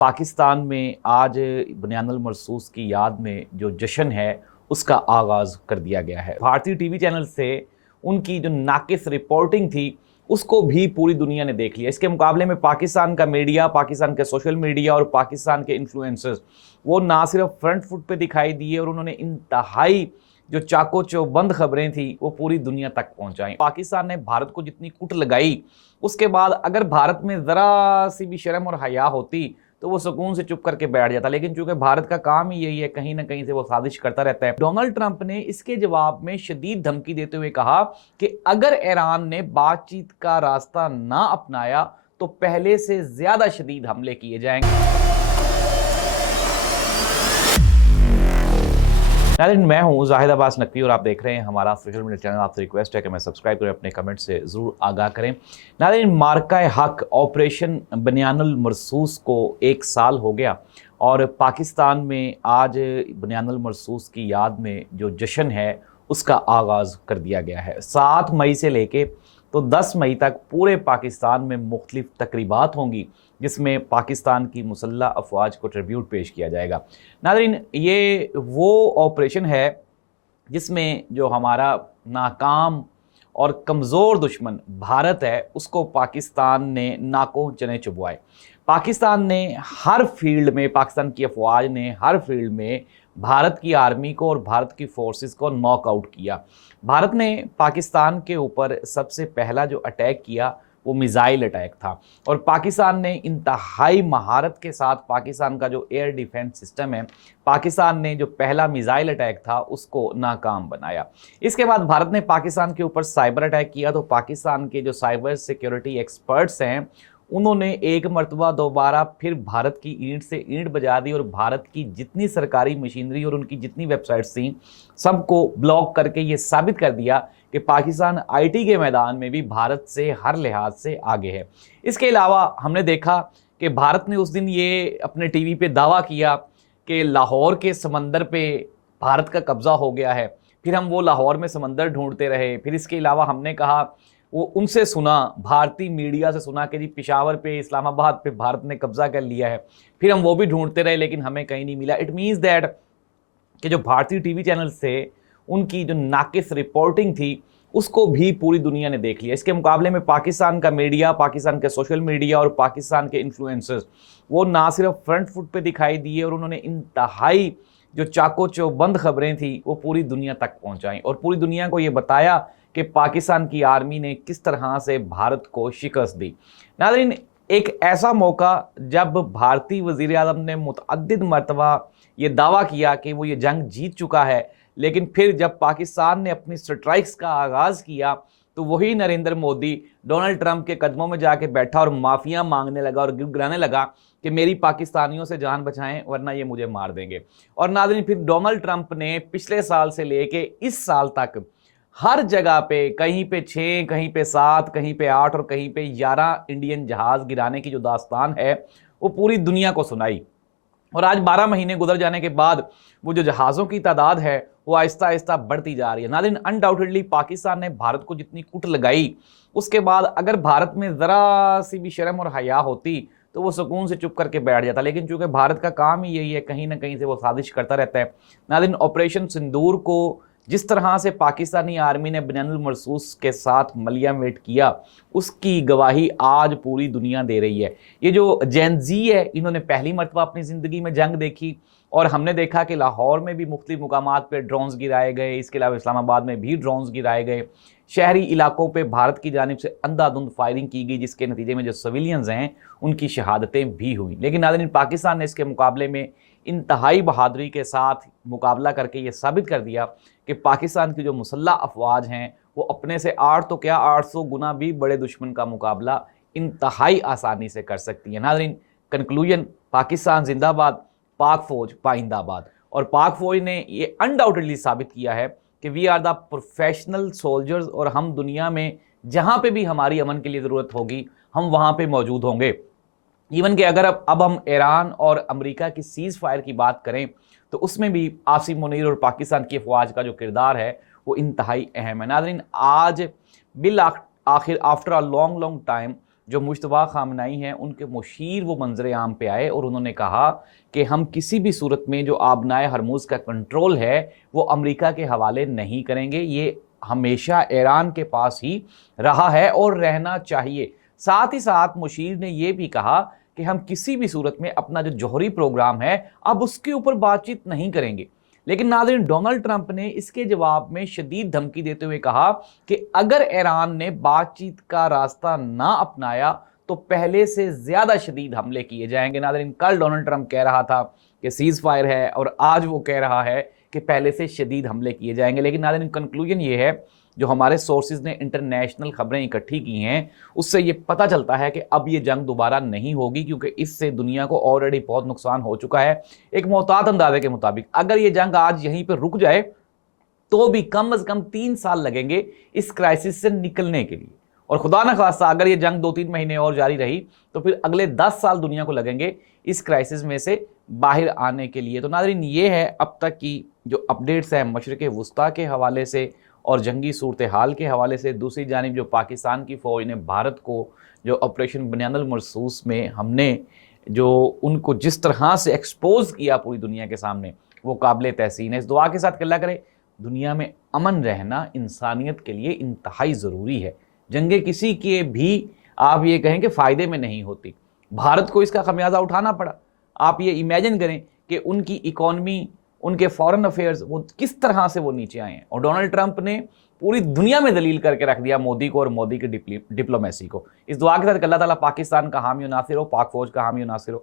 पाकिस्तान में आज बुनियानुल मरसूस की याद में जो जश्न है उसका आगाज़ कर दिया गया है। भारतीय टीवी चैनल से उनकी जो नाकिस रिपोर्टिंग थी उसको भी पूरी दुनिया ने देख लिया। इसके मुकाबले में पाकिस्तान का मीडिया, पाकिस्तान के सोशल मीडिया और पाकिस्तान के इन्फ्लुएंसर्स वो ना सिर्फ फ्रंट फुट पे दिखाई दिए और उन्होंने इंतहाई जो चाको चौबंद खबरें थी वो पूरी दुनिया तक पहुंचाई। पाकिस्तान ने भारत को जितनी कुट लगाई, उसके बाद अगर भारत में ज़रा सी भी शर्म और हया होती तो वो सुकून से चुप करके बैठ जाता, लेकिन चूंकि भारत का काम ही यही है, कहीं ना कहीं से वो साजिश करता रहता है। डोनाल्ड ट्रंप ने इसके जवाब में शदीद धमकी देते हुए कहा कि अगर ईरान ने बातचीत का रास्ता ना अपनाया तो पहले से ज्यादा शदीद हमले किए जाएंगे। नाज़रीन, मैं हूं जाहिद अब्बास नकवी और आप देख रहे हैं हमारा सोशल मीडिया चैनल। आपसे रिक्वेस्ट है कि मैं सब्सक्राइब करें, अपने कमेंट से ज़रूर आगाह करें। नाज़रीन, मार्का हक ऑपरेशन बुनियानुल मरसूस को 1 साल हो गया और पाकिस्तान में आज बुनियानुल मरसूस की याद में जो जश्न है उसका आगाज़ कर दिया गया है। 7 मई से लेके तो 10 मई तक पूरे पाकिस्तान में मुख्तलिफ तकरीबात होंगी जिसमें पाकिस्तान की मुसल्लह अफवाज को ट्रिब्यूट पेश किया जाएगा। नाज़रीन, ये वो ऑपरेशन है जिसमें जो हमारा नाकाम और कमज़ोर दुश्मन भारत है उसको पाकिस्तान ने नाकों चने चुभवाए। पाकिस्तान ने हर फील्ड में, पाकिस्तान की अफवाज ने हर फील्ड में भारत की आर्मी को और भारत की फोर्सेस को नॉकआउट किया। भारत ने पाकिस्तान के ऊपर सबसे पहला जो अटैक किया वो मिज़ाइल अटैक था और पाकिस्तान ने इंतहाई महारत के साथ पाकिस्तान का जो एयर डिफेंस सिस्टम है, पाकिस्तान ने जो पहला मिज़ाइल अटैक था उसको नाकाम बनाया। इसके बाद भारत ने पाकिस्तान के ऊपर साइबर अटैक किया तो पाकिस्तान के जो साइबर सिक्योरिटी एक्सपर्ट्स हैं उन्होंने एक मरतबा दोबारा फिर भारत की ईंट से ईंट बजा दी और भारत की जितनी सरकारी मशीनरी और उनकी जितनी वेबसाइट्स थी सबको ब्लॉक करके ये साबित कर दिया कि पाकिस्तान आईटी के मैदान में भी भारत से हर लिहाज से आगे है। इसके अलावा हमने देखा कि भारत ने उस दिन ये अपने टीवी पे दावा किया कि लाहौर के समंदर पे भारत का कब्ज़ा हो गया है। फिर हम वो लाहौर में समंदर ढूंढते रहे। फिर इसके अलावा हमने कहा, वो उनसे सुना, भारतीय मीडिया से सुना कि जी पेशावर पे, इस्लामाबाद पे भारत ने कब्जा कर लिया है। फिर हम वो भी ढूंढते रहे लेकिन हमें कहीं नहीं मिला। इट मीन्स दैट कि जो भारतीय टीवी चैनल से उनकी जो नाकिस रिपोर्टिंग थी उसको भी पूरी दुनिया ने देख लिया। इसके मुकाबले में पाकिस्तान का मीडिया, पाकिस्तान के सोशल मीडिया और पाकिस्तान के इन्फ्लुएंसर्स वो ना सिर्फ फ्रंट फुट पे दिखाई दिए और उन्होंने इंतहाई जो चाको चौबंद खबरें थी वो पूरी दुनिया तक पहुँचाई और पूरी दुनिया को ये बताया कि पाकिस्तान की आर्मी ने किस तरह से भारत को शिकस्त दी। नाज़रीन, एक ऐसा मौका जब भारतीय वज़ीर आज़म ने मुतअद्दिद मरतबा ये दावा किया कि वो ये जंग जीत चुका है, लेकिन फिर जब पाकिस्तान ने अपनी स्ट्राइक्स का आगाज़ किया तो वही नरेंद्र मोदी डोनाल्ड ट्रंप के कदमों में जाके बैठा और माफिया मांगने लगा और गिड़गिड़ाने लगा कि मेरी पाकिस्तानियों से जान बचाएं वरना ये मुझे मार देंगे। और नाज़रीन, फिर डोनाल्ड ट्रंप ने पिछले साल से लेके इस साल तक हर जगह पे, कहीं पे 6, कहीं पे 7, कहीं पे 8 और कहीं पे 11 इंडियन जहाज़ गिराने की जो दास्तान है वो पूरी दुनिया को सुनाई। और आज 12 महीने गुजर जाने के बाद वो जो जहाज़ों की तादाद है वो आहिस्ता आहिस्ता बढ़ती जा रही है। नाज़रीन, अनडाउटेडली पाकिस्तान ने भारत को जितनी कुट लगाई, उसके बाद अगर भारत में ज़रा सी भी शर्म और हया होती तो वो सुकून से चुप करके बैठ जाता, लेकिन चूंकि भारत का काम ही यही है, कहीं ना कहीं से वो साजिश करता रहता है। नाज़रीन, ऑपरेशन सिंदूर को जिस तरह से पाकिस्तानी आर्मी ने बुनियानुल मरसूस के साथ मलियामेट किया उसकी गवाही आज पूरी दुनिया दे रही है। ये जो जेनजी है इन्होंने पहली मरतबा अपनी ज़िंदगी में जंग देखी और हमने देखा कि लाहौर में भी मुख्तलिफ मुकामात पर ड्रोन्स गिराए गए, इसके अलावा इस्लामाबाद में भी ड्रोन्स गिराए गए। शहरी इलाकों पे भारत की जानिब से अंधाधुंध फायरिंग की गई जिसके नतीजे में जो सिविलियंस हैं उनकी शहादतें भी हुई। लेकिन नाज़रीन, पाकिस्तान ने इसके मुकाबले में इंतहाई बहादुरी के साथ मुकाबला करके ये साबित कर दिया कि पाकिस्तान की जो मुसल्लह अफवाज हैं वो अपने से 8 तो क्या 800 गुना भी बड़े दुश्मन का मुकाबला इंतहाई आसानी से कर सकती है। नाज़रीन, कंक्लूजन, पाकिस्तान जिंदाबाद, पाक फौज पाइंदाबाद। और पाक फौज ने ये अनडाउटेडली साबित किया है कि we are the professional soldiers और हम दुनिया में जहाँ पे भी हमारी अमन के लिए ज़रूरत होगी हम वहाँ पे मौजूद होंगे। इवन कि अगर अब हम ईरान और अमेरिका की सीज़ फायर की बात करें तो उसमें भी आसिम मुनीर और पाकिस्तान की अफवाज का जो किरदार है वो इंतहाई अहम है। नाज़रीन, आज बिल आखिर आफ्टर अ लॉन्ग टाइम جو مجتبیٰ خامنائی ہیں ان کے مشیر وہ منظر عام پہ آئے اور انہوں نے کہا کہ ہم کسی بھی صورت میں جو آبنائے ہرموز کا کنٹرول ہے وہ امریکہ کے حوالے نہیں کریں گے، یہ ہمیشہ ایران کے پاس ہی رہا ہے اور رہنا چاہیے۔ ساتھ ہی ساتھ مشیر نے یہ بھی کہا کہ ہم کسی بھی صورت میں اپنا جو جوہری پروگرام ہے اب اس کے اوپر بات چیت نہیں کریں گے۔ لیکن ناظرین، ڈونلڈ ٹرمپ نے اس کے جواب میں شدید دھمکی دیتے ہوئے کہا کہ اگر ایران نے بات چیت کا راستہ نہ اپنایا تو پہلے سے زیادہ شدید حملے کیے جائیں گے۔ ناظرین، کل ڈونلڈ ٹرمپ کہہ رہا تھا کہ سیز فائر ہے اور آج وہ کہہ رہا ہے کہ پہلے سے شدید حملے کیے جائیں گے۔ لیکن ناظرین، کنکلوژن یہ ہے، جو ہمارے سورسز نے انٹرنیشنل خبریں اکٹھی کی ہیں اس سے یہ پتہ چلتا ہے کہ اب یہ جنگ دوبارہ نہیں ہوگی، کیونکہ اس سے دنیا کو آلریڈی بہت نقصان ہو چکا ہے۔ ایک محتاط اندازے کے مطابق اگر یہ جنگ آج یہیں پہ رک جائے تو بھی کم از کم 3 سال لگیں گے اس کرائسس سے نکلنے کے لیے، اور خدا نہ خواستہ اگر یہ جنگ 2-3 مہینے اور جاری رہی تو پھر اگلے 10 سال دنیا کو لگیں گے اس کرائسس میں سے باہر آنے کے لیے۔ تو ناظرین، یہ ہے اب تک کی جو اپڈیٹس ہیں مشرق وسطیٰ کے حوالے سے اور جنگی صورتحال کے حوالے سے۔ دوسری جانب جو پاکستان کی فوج نے بھارت کو جو آپریشن بنیان المرصوص میں ہم نے جو ان کو جس طرح سے ایکسپوز کیا پوری دنیا کے سامنے، وہ قابل تحسین ہے۔ اس دعا کے ساتھ کہ اللہ کرے دنیا میں امن رہنا انسانیت کے لیے انتہائی ضروری ہے۔ جنگیں کسی کے بھی آپ یہ کہیں کہ فائدے میں نہیں ہوتی، بھارت کو اس کا خمیازہ اٹھانا پڑا۔ آپ یہ امیجن کریں کہ ان کی اکانومی، ان کے فورن افیئرز وہ کس طرح سے وہ نیچے آئے ہیں، اور ڈونلڈ ٹرمپ نے پوری دنیا میں ذلیل کر کے رکھ دیا مودی کو اور مودی کی ڈپلومیسی کو۔ اس دعا کے ساتھ کہ اللہ تعالیٰ پاکستان کا حامی و ناصر ہو، پاک فوج کا حامی و ناصر ہو۔